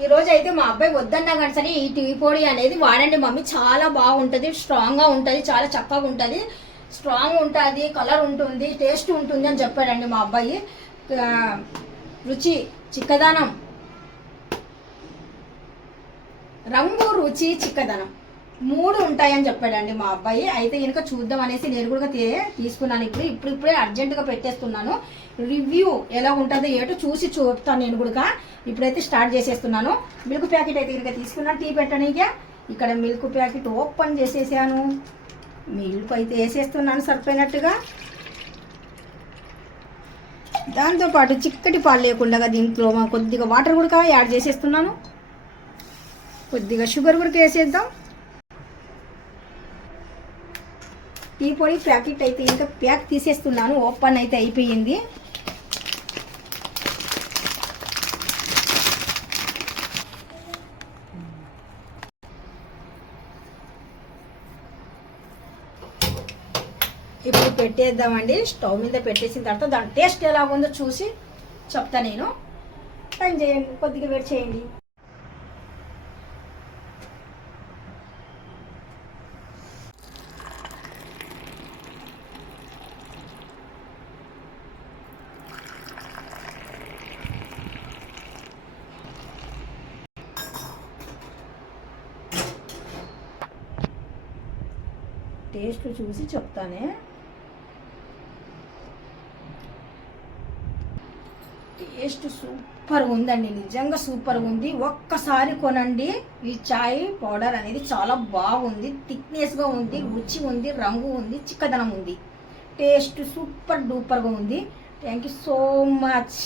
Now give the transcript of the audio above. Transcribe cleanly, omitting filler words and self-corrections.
ఈ రోజు అయితే మా అబ్బాయి వద్దన్నా కానీ సరే ఈ టీ పొడి అనేది వాడండి మమ్మీ, చాలా బాగుంటుంది, స్ట్రాంగ్గా ఉంటుంది, చాలా చక్కగా ఉంటుంది, స్ట్రాంగ్ ఉంటుంది, కలర్ ఉంటుంది, టేస్ట్ ఉంటుంది అని చెప్పాడండి మా అబ్బాయి. రుచి చిక్కదనం, రంగు రుచి చిక్కదనం 3 ఉంటాయని చెప్పాడండి మా అబ్బాయి. అయితే కనుక చూద్దాం అనేసి నేను కూడా తీసుకున్నాను. ఇప్పుడే అర్జెంటుగా పెట్టేస్తున్నాను. రివ్యూ ఎలా ఉంటుందో ఏటో చూసి చూపుతాను నేను కూడా. ఇప్పుడైతే స్టార్ట్ చేసేస్తున్నాను. మిల్క్ ప్యాకెట్ అయితే కనుక తీసుకున్నాను టీ పెట్టడానికి. ఇక్కడ మిల్క్ ప్యాకెట్ ఓపెన్ చేసేసాను. మిల్క్ అయితే వేసేస్తున్నాను సరిపోయినట్టుగా. దాంతోపాటు చిక్కటి పాలు లేకుండా దీంట్లో కొద్దిగా వాటర్ కూడా యాడ్ చేసేస్తున్నాను. కొద్దిగా షుగర్ కూడా వేసేద్దాం. టీ పొడి ప్యాకెట్ అయితే ఇంకా ప్యాక్ తీసేస్తున్నాను. ఓపెన్ అయితే అయిపోయింది. ఇప్పుడు పెట్టేద్దామండి. స్టవ్ మీద పెట్టేసిన తర్వాత దాని టేస్ట్ ఎలాగుందో చూసి చెప్తా నేను. పని చేయండి, కొద్దిగా వేడి చేయండి. టేస్ట్ చూసి చెప్తానే. టేస్ట్ సూపర్గా ఉందండి, నిజంగా సూపర్గా ఉంది. ఒక్కసారి కొనండి. ఈ చాయ్ పౌడర్ అనేది చాలా బాగుంది, థిక్నెస్గా ఉంది, రుచి ఉంది, రంగు ఉంది, చిక్కదనం ఉంది, టేస్ట్ సూపర్ డూపర్గా ఉంది. Thank you so much.